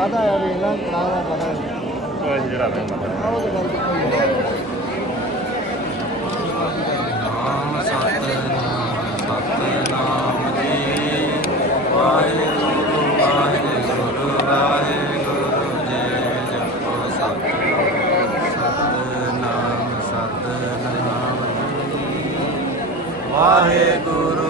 ਕਾਹਦਾ ਆ ਵੇਖ ਲਾਂ ਕੜਾ ਦਾ ਪਤਾ ਕੋਈ ਜਿਹੜਾ ਮੈਂ ਮਤਲਬ ਆਹ ਉਹ ਤਾਂ ਗੱਲ ਕੋਈ ਹੈ ਨਾਮ ਸਤਨਾਮ ਸਤਨਾਮ ਜੀ ਵਾਹਿਗੁਰੂ ਵਾਹਿਗੁਰੂ ਵਾਹਿਗੁਰੂ ਜੀ ਜਪੋ ਸਤਨਾਮ ਸਤਨਾਮ ਜੀ ਵਾਹਿਗੁਰੂ ਵਾਹਿਗੁਰੂ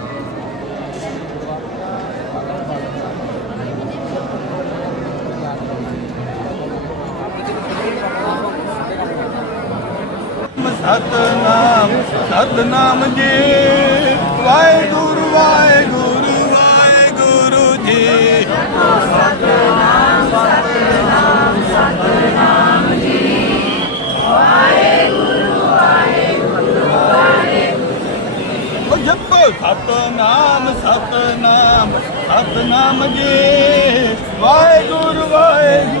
ਸਤਨਾਮ ਸਤਨਾਮ ਜੀ। ਵਾਹਿਗੁਰੂ ਵਾਹਿਗੁਰੂ ਵਾਹਿਗੁਰੂ ਜੀ। ਉਹ ਜਪੋ, ਸਤਨਾਮ ਸਤਨਾਮ ਸਤਨਾਮ ਜੀ। ਵਾਹਿਗੁਰੂ ਵਾਹਿਗੁਰੂ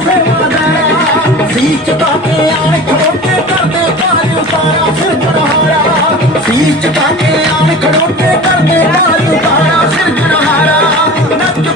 ਸੇਵਾ ਦਾ ਸੀਚ ਤਾਂ ਕੇ ਆਣ ਖੜੋਟੇ ਕਰਦੇ ਪਾਰ ਉਤਾਰਾ ਸਿਰ ਜੜਹਾਰਾ ਸੀਚ ਤਾਂ ਕੇ ਆਣ ਖੜੋਟੇ ਕਰਦੇ ਪਾਰ ਉਤਾਰਾ ਸਿਰ ਜੜਹਾਰਾ ਨੱਚ